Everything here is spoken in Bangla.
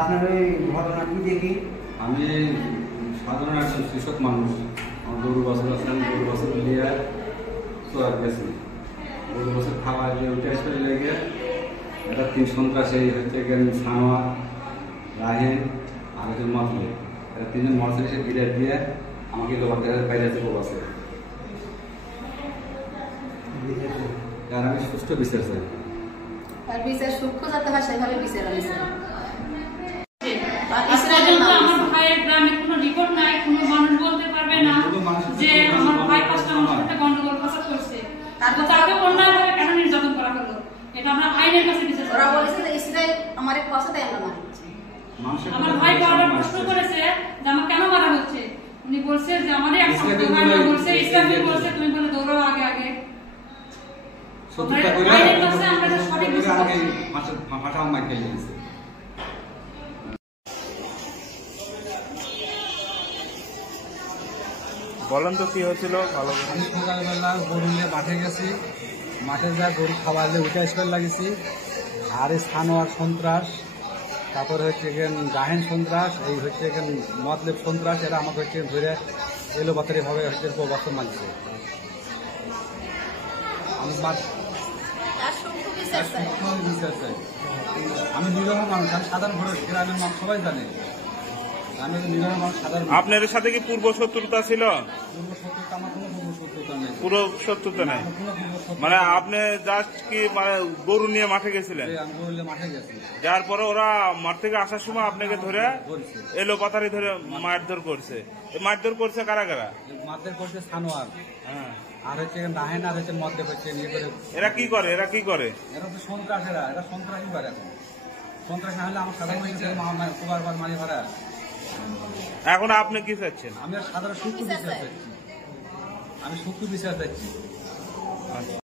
আপনার ওই ঘটনা কি দেখি? আমি সাধারণ একজন কৃষক মানুষ। আমার গরু বছর আছে, আমি গরু বছর নিয়ে চলার গেছি। গরু বছর খাওয়া দিয়ে উঠে আসলে লেগে এটা 3 সন্ত্রাস এই হচ্ছে গেন সানোয়া, রাহেন আর হচ্ছে মতলে। এটা 3জন মরসে এসে গিরে দিয়ে আমাকে লোবার কাছে বাইরে আছে গরু আছে। আর আমি সুস্থ বিচার চাই। আর বিচার সূক্ষ্ম যাতে হয় সেভাবে বিচার আমি চাই। আমার ভাইয়ের গ্রামে কোনো রিপোর্ট নাই, কোনো মানুষ বলতে পারবে না যে আমার ভাই 5টা মানুষের সাথে গন্ডগোল ফাসাদ করছে। তারপর তাকে অন্যায়ভাবে কেন নির্যাতন করা হলো, এটা আমরা আইনের কাছে বিচার চাই। ওরা বলেছে যে ইসরায়েল আমার এক কথা তাই আমরা মানি। আমার ভাই বারবার প্রশ্ন করেছে যে আমার কেন মারা হচ্ছে। উনি বলছে যে আমাদের এক সপ্তাহ ভাই বলছে ইসরায়েল বলছে তুমি বলে দৌড়াও আগে আগে। সত্যতা করে আইনের কাছে আমরা সঠিক বিচার আমাকে চাই। ফাঁসা মাইক খেয়ে দিয়েছে। বলেন তো কি হয়েছিল ভালো করে। আমি সকালবেলা গরু নিয়ে মাঠে গেছি, মাঠে যা গরু খাবার দিয়ে উঠে আসতে লাগিয়েছি। আর এই সানোয়ার সন্ত্রাস, তারপরে হচ্ছে এখানে গাহেন সন্ত্রাস, এই হচ্ছে এখানে মতলেব সন্ত্রাস, এরা আমাকে হচ্ছে ধরে এলো বাতারি ভাবে হচ্ছে বছর মানছে। আমি আর সূক্ষ্ম বিচার চাই। বিশ্বাস চাই। আমি নিরহ মানুষ, আমি সাধারণ ভোটার, গ্রামের মানুষ সবাই জানে আমি নিরহ মানুষ, সাধারণ। আপনার সাথে কি পূর্ব শত্রুতা ছিল? পূর্ব শত্রুতা আমার কোনো পূর্ব শত্রুতা নেই। পুরো শত্রুতা নেই, কোনো পূর্ব শত্রুতা মানে আপনি জাস্ট কি মানে গরু নিয়ে মাঠে গেছিলেন, নেই। আমি গরু নিয়ে মাঠে গেছি, যার পরে ওরা মাঠ থেকে আসার সময় আপনাকে ধরে ধরেছে। এলো পাতারি ধরে মারধর করছে। মারধর করছে কারা কারা? মারধর করছে সানোয়ার, হ্যাঁ, আর হচ্ছে নাহেন, আর হচ্ছে মধ্যে হচ্ছে নিয়ে করে। এরা কি করে? এরা তো সন্ত্রাস, এরা সন্ত্রাসী করে। এখন সন্ত্রাস না হলে আমার সাধারণ কুবার মারি ভাড়া। এখন আপনি কি চাচ্ছেন? আমি আর সাধারণ সুখ বিচার চাচ্ছি, আমি সুখ বিচার চাচ্ছি।